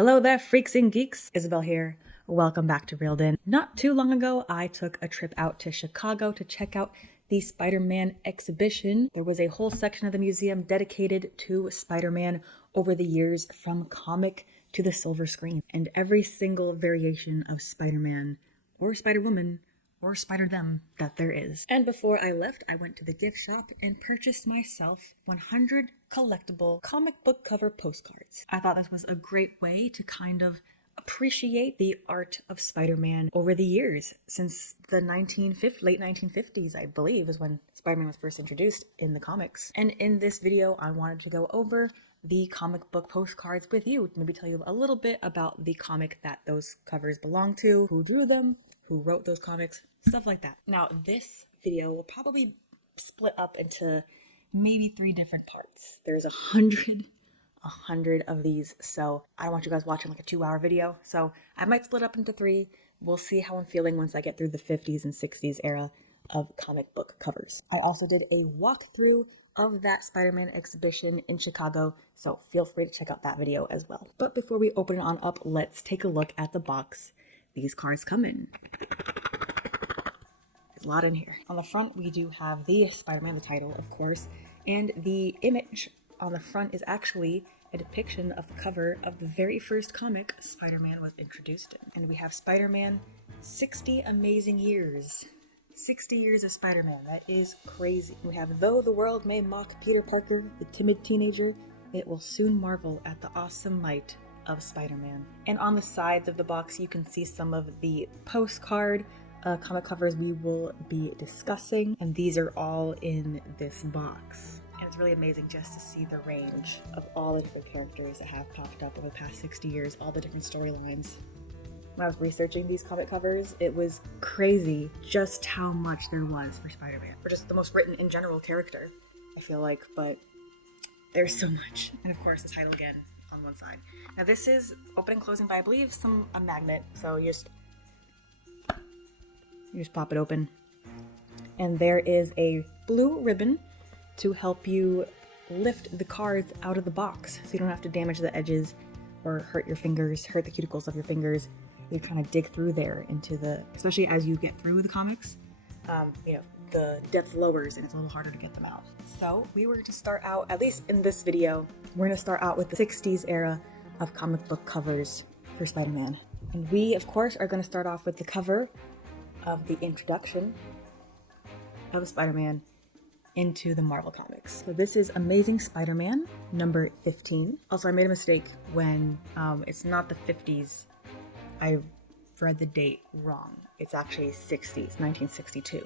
Hello there, freaks and geeks. Isabel here. Welcome back to Reeled In. Not too long ago, I took a trip out to Chicago to check out the Spider-Man exhibition. There was a whole section of the museum dedicated to Spider-Man over the years, from comic to the silver screen, and every single variation of Spider-Man or Spider-Woman or Spider-Them that there is. And before I left, I went to the gift shop and purchased myself 100 collectible comic book cover postcards. I thought this was a great way to kind of appreciate the art of Spider-Man over the years, since the late 1950s, I believe, is when Spider-Man was first introduced in the comics. And in this video, I wanted to go over the comic book postcards with you, maybe tell you a little bit about the comic that those covers belong to, who drew them, who wrote those comics, stuff like that. Now, this video will probably split up into maybe 3 different parts. There's 100 of these, so I don't want you guys watching like a 2-hour video, so I might split up into 3. We'll see how I'm feeling once I get through the 50s and 60s era of comic book covers. I also did a walkthrough of that Spider-Man exhibition in Chicago, so feel free to check out that video as well. But before we open it on up, let's take a look at the box these cards come in. There's a lot in here. On the front, we do have the Spider-Man, the title, of course, and the image on the front is actually a depiction of the cover of the very first comic Spider-Man was introduced in. And we have Spider-Man 60 amazing years. 60 years of Spider-Man. That is crazy. We have, though the world may mock Peter Parker, the timid teenager, it will soon marvel at the awesome might of Spider-Man. And on the sides of the box, you can see some of the postcard comic covers we will be discussing, and these are all in this box. And it's really amazing just to see the range of all the different characters that have popped up over the past 60 years, all the different storylines. When I was researching these comic covers, it was crazy just how much there was for Spider-Man. Or just the most written in general character, I feel like, but there's so much. And of course, the title again on one side. Now this is open and closing by, I believe, a magnet, so you just pop it open. And there is a blue ribbon to help you lift the cards out of the box, so you don't have to damage the edges or hurt your fingers, hurt the cuticles of your fingers. You're trying to dig through there into especially as you get through the comics, the depth lowers and it's a little harder to get them out. So we were to start out, at least in this video, we're going to start out with the 60s era of comic book covers for Spider-Man. And we, of course, are going to start off with the cover of the introduction of Spider-Man into the Marvel Comics. So this is Amazing Spider-Man number 15. Also, I made a mistake when it's not the 50s. I read the date wrong. It's actually 60s, 1962.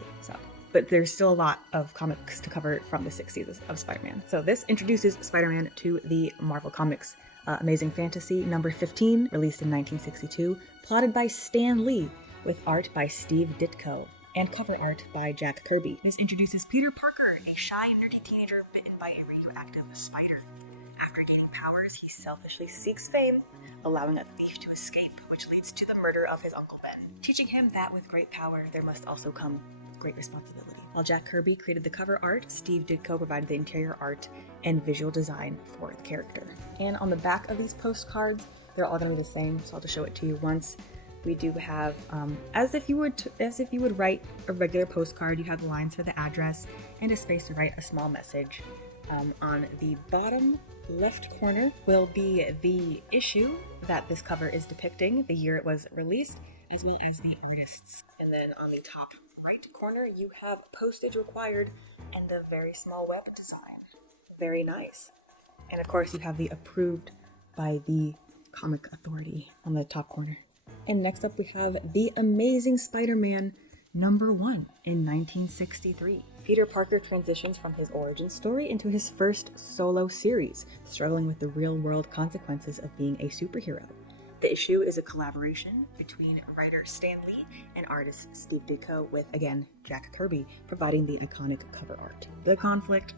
But there's still a lot of comics to cover from the 60s of Spider-Man. So this introduces Spider-Man to the Marvel Comics. Amazing Fantasy number 15, released in 1962, plotted by Stan Lee, with art by Steve Ditko and cover art by Jack Kirby. This introduces Peter Parker, a shy, nerdy teenager bitten by a radioactive spider. After gaining powers, he selfishly seeks fame, allowing a thief to escape, which leads to the murder of his Uncle Ben, teaching him that with great power, there must also come great responsibility. While Jack Kirby created the cover art, Steve Ditko provided the interior art and visual design for the character. And on the back of these postcards, they're all going to be the same, so I'll just show it to you once. We do have, as if you would write a regular postcard, you have the lines for the address and a space to write a small message. On the bottom left corner will be the issue that this cover is depicting, the year it was released, as well as the artists. And then on the top right corner, you have postage required and a very small web design. Very nice. And of course, you have the approved by the Comic Authority on the top corner. And next up, we have The Amazing Spider-Man number 1 in 1963. Peter Parker transitions from his origin story into his first solo series, struggling with the real-world consequences of being a superhero. The issue is a collaboration between writer Stan Lee and artist Steve Ditko, with, again, Jack Kirby providing the iconic cover art. The conflict.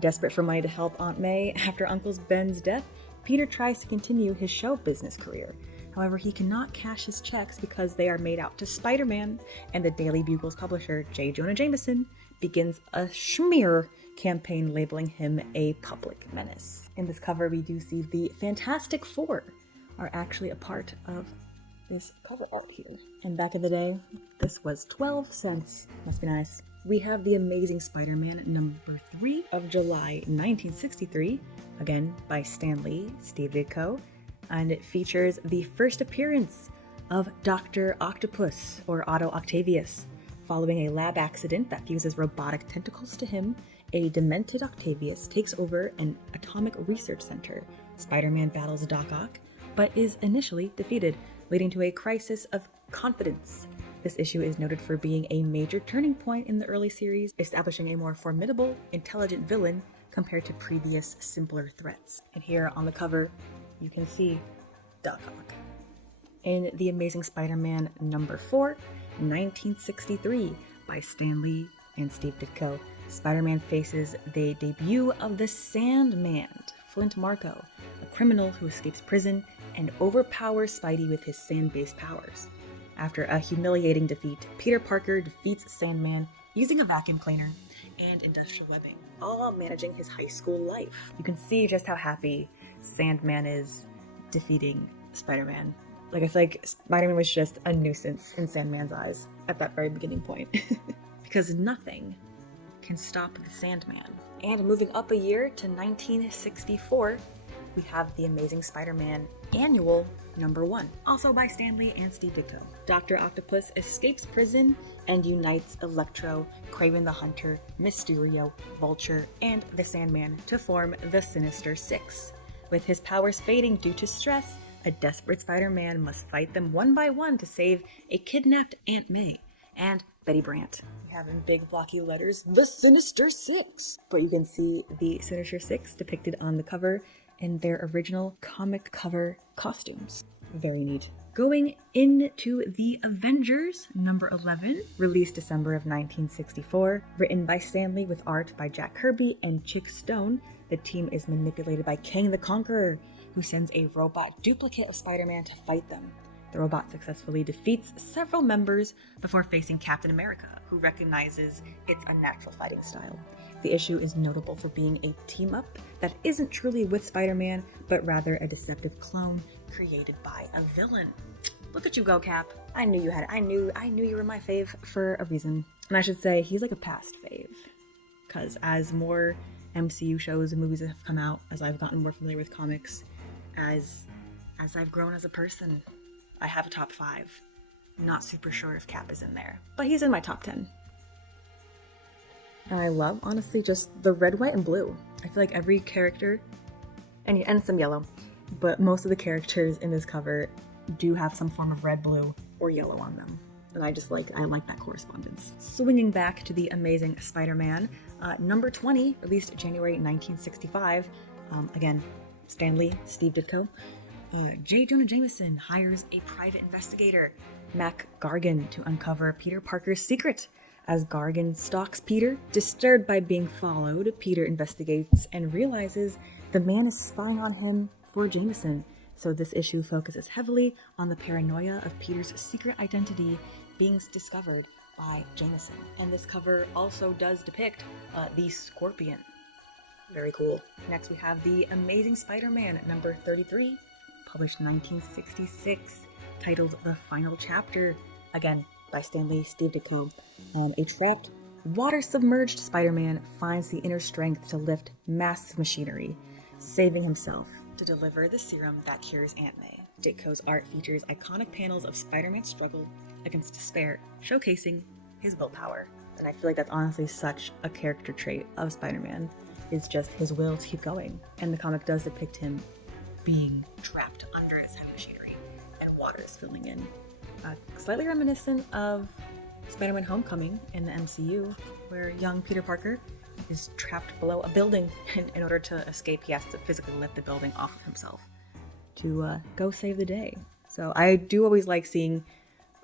Desperate for money to help Aunt May after Uncle Ben's death, Peter tries to continue his show business career. However, he cannot cash his checks because they are made out to Spider-Man, and the Daily Bugle's publisher, J. Jonah Jameson, begins a smear campaign labeling him a public menace. In this cover, we do see the Fantastic Four, are actually a part of this cover art here. And back in the day, this was 12 cents. Must be nice. We have The Amazing Spider-Man number 3 of July 1963, again by Stan Lee, Steve Ditko, and it features the first appearance of Dr. Octopus, or Otto Octavius. Following a lab accident that fuses robotic tentacles to him, a demented Octavius takes over an atomic research center. Spider-Man battles Doc Ock, but is initially defeated, leading to a crisis of confidence. This issue is noted for being a major turning point in the early series, establishing a more formidable, intelligent villain compared to previous, simpler threats. And here on the cover, you can see Doc Ock. In The Amazing Spider-Man number 4, 1963, by Stan Lee and Steve Ditko, Spider-Man faces the debut of the Sandman, Flint Marko, a criminal who escapes prison and overpowers Spidey with his sand-based powers. After a humiliating defeat, Peter Parker defeats Sandman using a vacuum cleaner and industrial webbing, all while managing his high school life. You can see just how happy Sandman is defeating Spider-Man. Like, I feel like Spider-Man was just a nuisance in Sandman's eyes at that very beginning point. Because nothing can stop the Sandman. And moving up a year to 1964, we have The Amazing Spider-Man Annual number 1, also by Stan Lee and Steve Ditko. Dr. Octopus escapes prison and unites Electro, Kraven the Hunter, Mysterio, Vulture, and the Sandman to form the Sinister Six. With his powers fading due to stress, a desperate Spider-Man must fight them one by one to save a kidnapped Aunt May and Betty Brant. We have in big blocky letters, the Sinister Six! But you can see the Sinister Six depicted on the cover in their original comic cover costumes. Very neat. Going into The Avengers, number 11, released December of 1964, written by Stan Lee with art by Jack Kirby and Chick Stone. The team is manipulated by Kang the Conqueror, who sends a robot duplicate of Spider-Man to fight them. The robot successfully defeats several members before facing Captain America, who recognizes its unnatural fighting style. The issue is notable for being a team-up that isn't truly with Spider-Man, but rather a deceptive clone created by a villain. Look at you go, Cap. I knew you had it. I knew you were my fave for a reason. And I should say, he's like a past fave. Because as more MCU shows and movies have come out, as I've gotten more familiar with comics, as I've grown as a person, I have a top 5. Not super sure if Cap is in there, but he's in my top 10. And I love, honestly, just the red, white, and blue. I feel like every character, and some yellow, but most of the characters in this cover do have some form of red, blue, or yellow on them. And I like that correspondence. Swinging back to The Amazing Spider-Man, number 20, released January 1965. Again, Stan Lee, Steve Ditko. J. Jonah Jameson hires a private investigator, Mac Gargan, to uncover Peter Parker's secret. As Gargan stalks Peter, disturbed by being followed, Peter investigates and realizes the man is spying on him for Jameson. So this issue focuses heavily on the paranoia of Peter's secret identity being discovered by Jameson. And this cover also does depict the Scorpion. Very cool. Next we have The Amazing Spider-Man number 33, published 1966, titled The Final Chapter, again by Stan Lee, Steve Ditko. A trapped, water-submerged Spider-Man finds the inner strength to lift massive machinery, saving himself to deliver the serum that cures Aunt May. Ditko's art features iconic panels of Spider-Man's struggle against despair, showcasing his willpower. And I feel like that's honestly such a character trait of Spider-Man, is just his will to keep going. And the comic does depict him being trapped under his heavy machinery, and water is filling in. Slightly reminiscent of Spider-Man Homecoming in the MCU, where young Peter Parker is trapped below a building, and in order to escape, he has to physically lift the building off of himself to go save the day. So I do always like seeing,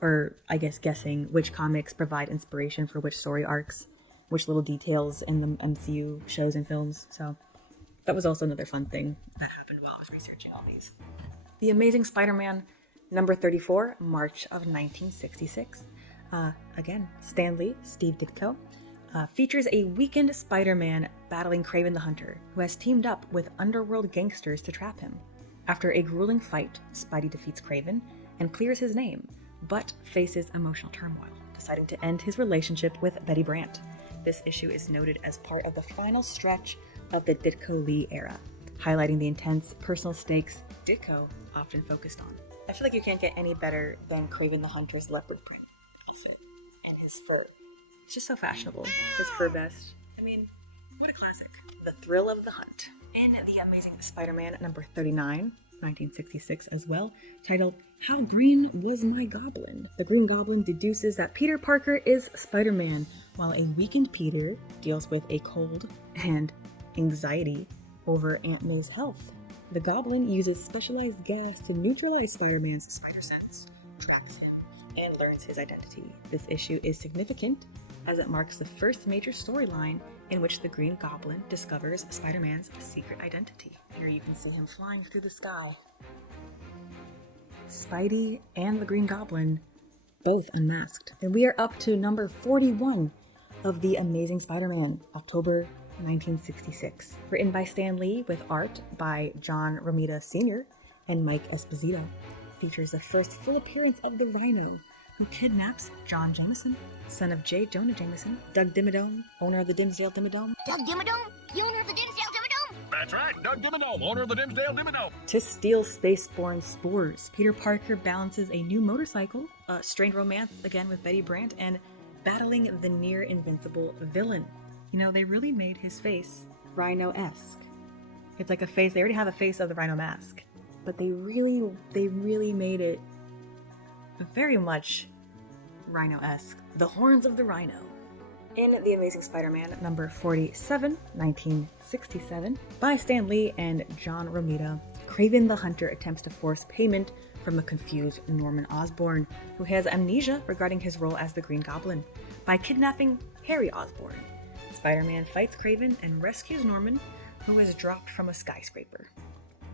or I guess guessing, which comics provide inspiration for which story arcs, which little details in the MCU shows and films. So that was also another fun thing that happened while I was researching all these. The Amazing Spider-Man number 34, March of 1966. Again, Stan Lee, Steve Ditko, features a weakened Spider-Man battling Kraven the Hunter, who has teamed up with underworld gangsters to trap him. After a grueling fight, Spidey defeats Kraven and clears his name, but faces emotional turmoil, deciding to end his relationship with Betty Brant. This issue is noted as part of the final stretch of the Ditko-Lee era, highlighting the intense personal stakes Ditko often focused on. I feel like you can't get any better than Kraven the Hunter's leopard print outfit and his fur. It's just so fashionable. His fur vest. I mean, what a classic. The Thrill of the Hunt. In The Amazing Spider-Man number 39, 1966 as well, titled How Green Was My Goblin? The Green Goblin deduces that Peter Parker is Spider-Man, while a weakened Peter deals with a cold and anxiety over Aunt May's health. The Goblin uses specialized gas to neutralize Spider-Man's spider sense, tracks him, and learns his identity. This issue is significant as it marks the first major storyline in which the Green Goblin discovers Spider-Man's secret identity. Here you can see him flying through the sky. Spidey and the Green Goblin both unmasked. And we are up to number 41 of The Amazing Spider-Man, October 1966. Written by Stan Lee with art by John Romita Sr. and Mike Esposito. Features the first full appearance of the Rhino, who kidnaps John Jameson, son of J. Jonah Jameson, Doug Dimmadome, owner of the Dimsdale Dimmadome. Doug Dimmadome? The owner of the Dimsdale Dimmadome? That's right, Doug Dimmadome, owner of the Dimsdale Dimmadome. To steal spaceborne spores, Peter Parker balances a new motorcycle, a strained romance again with Betty Brant, and battling the near-invincible villain. You know, they really made his face Rhino-esque. It's like a face, they already have a face of the Rhino mask, but they really made it very much Rhino-esque. The Horns of the Rhino. In The Amazing Spider-Man number 47, 1967, by Stan Lee and John Romita, Kraven the Hunter attempts to force payment from a confused Norman Osborn, who has amnesia regarding his role as the Green Goblin, by kidnapping Harry Osborn. Spider-Man fights Kraven and rescues Norman, who is dropped from a skyscraper.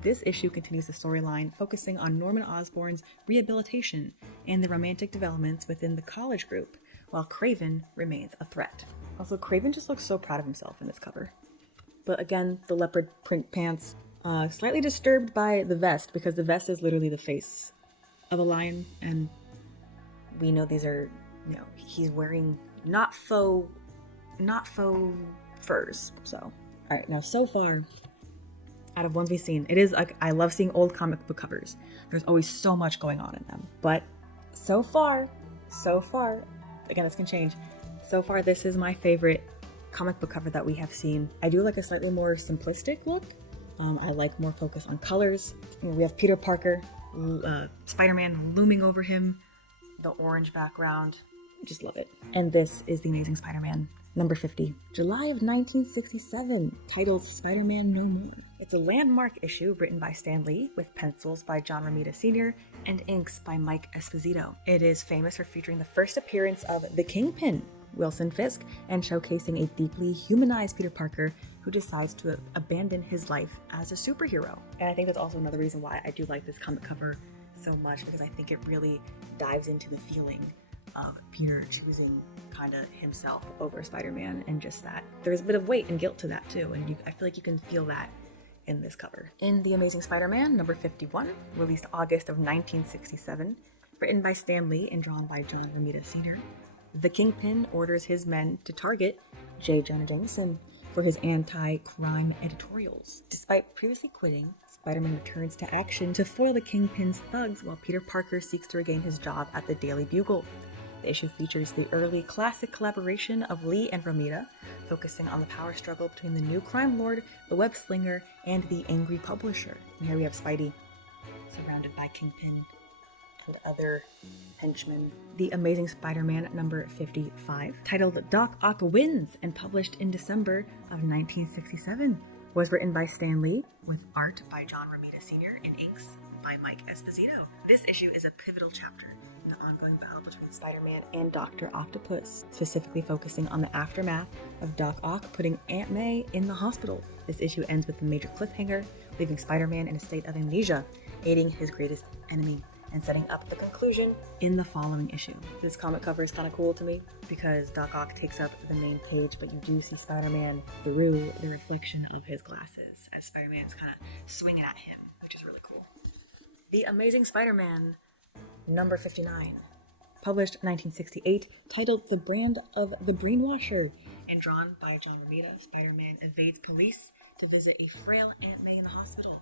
This issue continues the storyline focusing on Norman Osborn's rehabilitation and the romantic developments within the college group, while Kraven remains a threat. Also, Kraven just looks so proud of himself in this cover. But again, the leopard print pants, slightly disturbed by the vest, because the vest is literally the face of a lion, and we know these are, he's wearing not faux furs. So, alright, now so far, out of ones we've seen, it is like, I love seeing old comic book covers. There's always so much going on in them. But so far, again, this can change. So far, this is my favorite comic book cover that we have seen. I do like a slightly more simplistic look. I like more focus on colors. We have Peter Parker, Spider-Man looming over him, the orange background. Just love it. And this is The Amazing Spider-Man number 50, July of 1967, titled Spider-Man No More. It's a landmark issue written by Stan Lee with pencils by John Romita Sr. and inks by Mike Esposito. It is famous for featuring the first appearance of the Kingpin, Wilson Fisk, and showcasing a deeply humanized Peter Parker who decides to abandon his life as a superhero. And I think that's also another reason why I do like this comic cover so much, because I think it really dives into the feeling of Peter choosing kind of himself over Spider-Man, and just that there's a bit of weight and guilt to that too, and I feel like you can feel that in this cover. In The Amazing Spider-Man number 51, released August of 1967, written by Stan Lee and drawn by John Romita Sr., the Kingpin orders his men to target J. Jonah Jameson for his anti-crime editorials. Despite previously quitting, Spider-Man returns to action to foil the Kingpin's thugs while Peter Parker seeks to regain his job at the Daily Bugle. The issue features the early classic collaboration of Lee and Romita, focusing on the power struggle between the new crime lord, the web slinger, and the angry publisher. And here we have Spidey, surrounded by Kingpin and other henchmen. The Amazing Spider-Man number 55, titled Doc Ock Wins and published in December of 1967, was written by Stan Lee with art by John Romita Sr. and inks by Mike Esposito. This issue is a pivotal chapter in the ongoing battle between Spider-Man and Dr. Octopus, specifically focusing on the aftermath of Doc Ock putting Aunt May in the hospital. This issue ends with a major cliffhanger, leaving Spider-Man in a state of amnesia, aiding his greatest enemy, and setting up the conclusion in the following issue. This comic cover is kind of cool to me because Doc Ock takes up the main page, but you do see Spider-Man through the reflection of his glasses as Spider-Man is kind of swinging at him. which is really cool. The Amazing Spider-Man, number 59. Published 1968, titled The Brand of the Brainwasher, and drawn by John Romita, Spider-Man evades police to visit a frail Aunt May in the hospital.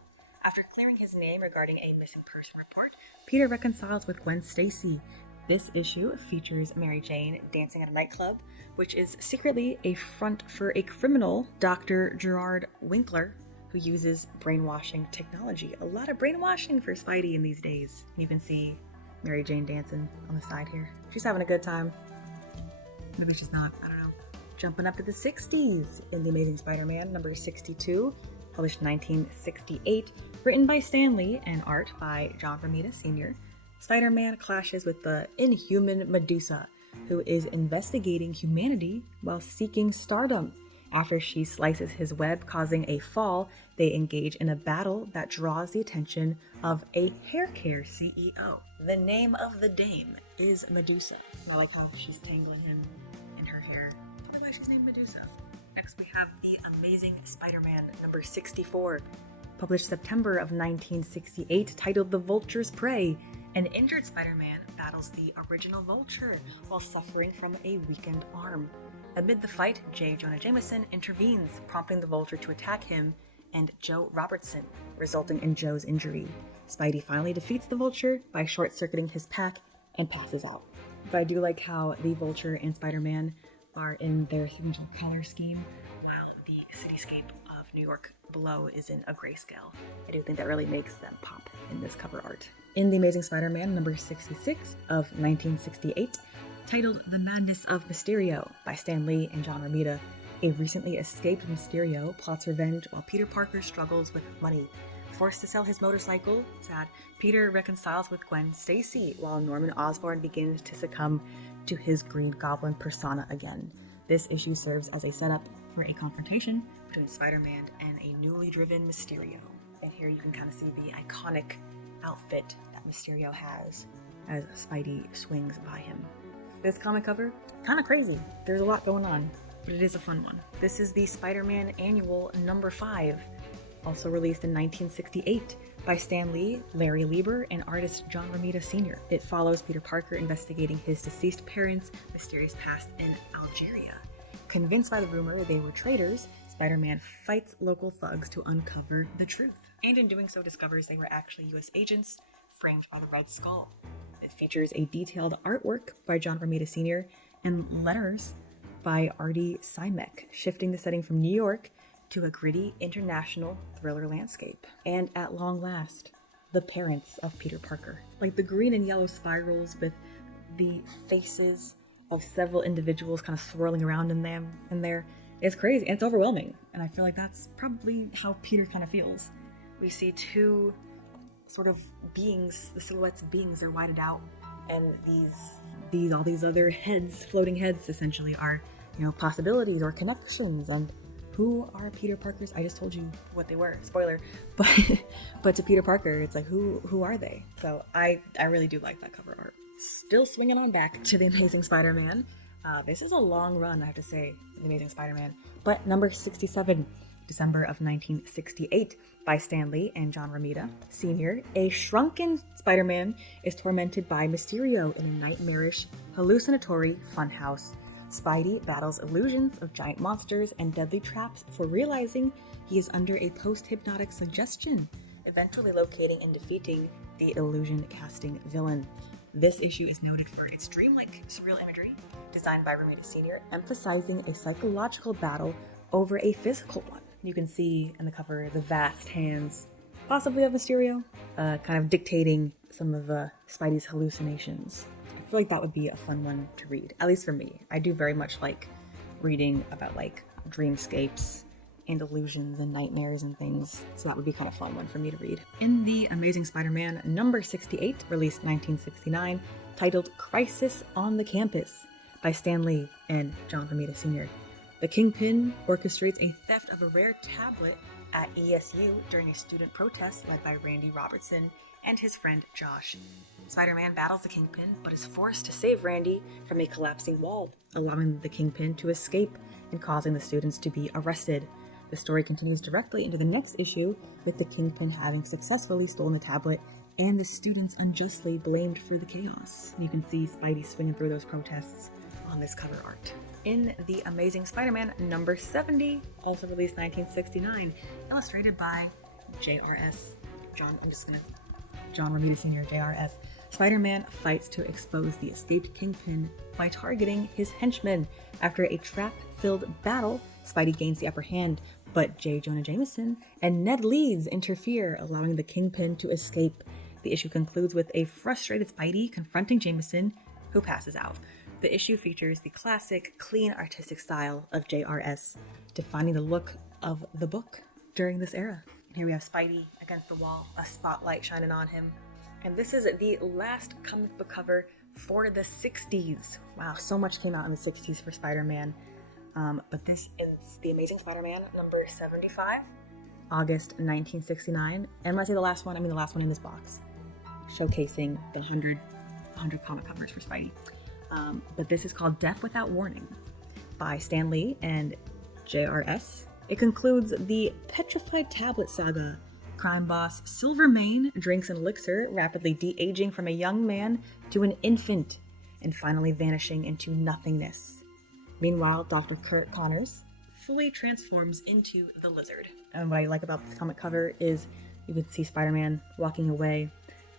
After clearing his name regarding a missing person report, Peter reconciles with Gwen Stacy. This issue features Mary Jane dancing at a nightclub, which is secretly a front for a criminal, Dr. Gerard Winkler, who uses brainwashing technology. A lot of brainwashing for Spidey in these days. You can see Mary Jane dancing on the side here. She's having a good time. Maybe she's not, I don't know. Jumping up to the 60s in The Amazing Spider-Man, number 62, published 1968, written by Stan Lee and art by John Romita Sr. Spider-Man clashes with the inhuman Medusa, who is investigating humanity while seeking stardom. After she slices his web, causing a fall, they engage in a battle that draws the attention of a hair care CEO. The name of the dame is Medusa. And I like how she's tangling him in her hair. I wonder why she's named Medusa. Next we have The Amazing Spider-Man, number 64. Published September of 1968, titled The Vulture's Prey. An injured Spider-Man battles the original Vulture while suffering from a weakened arm. Amid the fight, J. Jonah Jameson intervenes, prompting the Vulture to attack him and Joe Robertson, resulting in Joe's injury. Spidey finally defeats the Vulture by short-circuiting his pack and passes out. But I do like how the Vulture and Spider-Man are in their signature color scheme, while the cityscape of New York below is in a grayscale. I do think that really makes them pop in this cover art. In The Amazing Spider-Man, number 66 of 1968, titled The Madness of Mysterio by Stan Lee and John Romita, a recently escaped Mysterio plots revenge while Peter Parker struggles with money. Forced to sell his motorcycle, Peter reconciles with Gwen Stacy while Norman Osborn begins to succumb to his Green Goblin persona again. This issue serves as a setup for a confrontation between Spider-Man and a newly driven Mysterio. And here you can kind of see the iconic outfit that Mysterio has as Spidey swings by him. This comic cover, kind of crazy. There's a lot going on, but it is a fun one. This is the Spider-Man Annual number 5, also released in 1968 by Stan Lee, Larry Lieber, and artist John Romita Sr. It follows Peter Parker investigating his deceased parents' mysterious past in Algeria. Convinced by the rumor they were traitors, Spider-Man fights local thugs to uncover the truth, and in doing so discovers they were actually US agents framed by the Red Skull. It features a detailed artwork by John Romita Sr. and letters by Artie Simek, shifting the setting from New York to a gritty international thriller landscape. And at long last, the parents of Peter Parker. Like the green and yellow spirals with the faces of several individuals kind of swirling around in them and there. It's crazy and it's overwhelming. And I feel like that's probably how Peter kind of feels. We see two sort of beings, the silhouettes of beings are whited out, and all these other heads, floating heads essentially are, possibilities or connections. And who are Peter Parker's? I just told you what they were, spoiler, but to Peter Parker, it's like, who are they? So I really do like that cover art. Still swinging on back to The Amazing Spider-Man. This is a long run, I have to say, The Amazing Spider-Man, but number 67, December of 1968, by Stan Lee and John Romita Sr. A shrunken Spider-Man is tormented by Mysterio in a nightmarish, hallucinatory funhouse. Spidey battles illusions of giant monsters and deadly traps before realizing he is under a post-hypnotic suggestion, eventually locating and defeating the illusion-casting villain. This issue is noted for its dreamlike, surreal imagery, designed by Romita Sr., emphasizing a psychological battle over a physical one. You can see in the cover the vast hands, possibly of Mysterio, kind of dictating some of Spidey's hallucinations. I feel like that would be a fun one to read, at least for me. I do very much like reading about dreamscapes and illusions and nightmares and things, so that would be kind of fun one for me to read. In The Amazing Spider-Man number 68, released 1969, titled Crisis on the Campus by Stan Lee and John Romita Sr. The Kingpin orchestrates a theft of a rare tablet at ESU during a student protest led by Randy Robertson and his friend Josh. Spider-Man battles the Kingpin, but is forced to save Randy from a collapsing wall, allowing the Kingpin to escape and causing the students to be arrested. The story continues directly into the next issue, with the Kingpin having successfully stolen the tablet and the students unjustly blamed for the chaos. You can see Spidey swinging through those protests on this cover art. In The Amazing Spider-Man number 70, also released 1969, illustrated by John Romita Sr., JRS. Spider-Man fights to expose the escaped Kingpin by targeting his henchmen. After a trap-filled battle, Spidey gains the upper hand, but J. Jonah Jameson and Ned Leeds interfere, allowing the Kingpin to escape. The issue concludes with a frustrated Spidey confronting Jameson, who passes out. The issue features the classic, clean, artistic style of JRS, defining the look of the book during this era. Here we have Spidey against the wall, a spotlight shining on him. And this is the last comic book cover for the 60s. Wow, so much came out in the 60s for Spider-Man. But this is The Amazing Spider-Man number 75, August 1969. And when I say the last one, I mean the last one in this box, showcasing the 100 comic covers for Spidey. But this is called Death Without Warning by Stan Lee and JRS. It concludes the Petrified Tablet saga. Crime boss Silvermane drinks an elixir, rapidly de-aging from a young man to an infant, and finally vanishing into nothingness. Meanwhile, Dr. Kurt Connors fully transforms into the Lizard. And what I like about this comic cover is you would see Spider-Man walking away,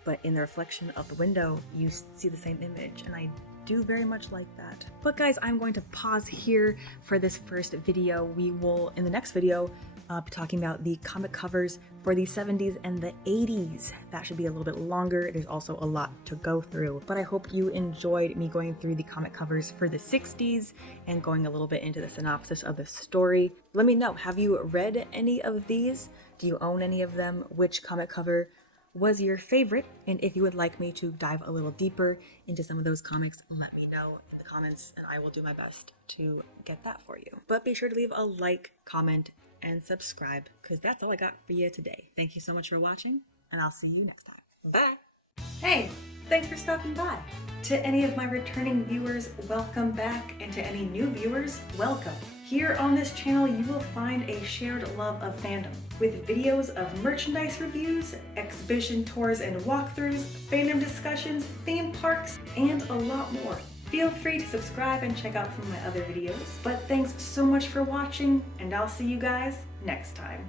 but in the reflection of the window, you see the same image, and I do very much like that. But guys, I'm going to pause here for this first video. We will, in the next video, be talking about the comic covers for the 70s and the 80s. That should be a little bit longer. There's also a lot to go through. But I hope you enjoyed me going through the comic covers for the 60s and going a little bit into the synopsis of the story. Let me know, have you read any of these? Do you own any of them? Which comic cover was your favorite? And if you would like me to dive a little deeper into some of those comics, let me know in the comments and I will do my best to get that for you. But be sure to leave a like, comment, and subscribe, because that's all I got for you today. Thank you so much for watching, and I'll see you next time. Bye! Hey, thanks for stopping by. To any of my returning viewers, welcome back, and to any new viewers, welcome. Here on this channel, you will find a shared love of fandom, with videos of merchandise reviews, exhibition tours and walkthroughs, fandom discussions, theme parks, and a lot more. Feel free to subscribe and check out some of my other videos. But thanks so much for watching, and I'll see you guys next time.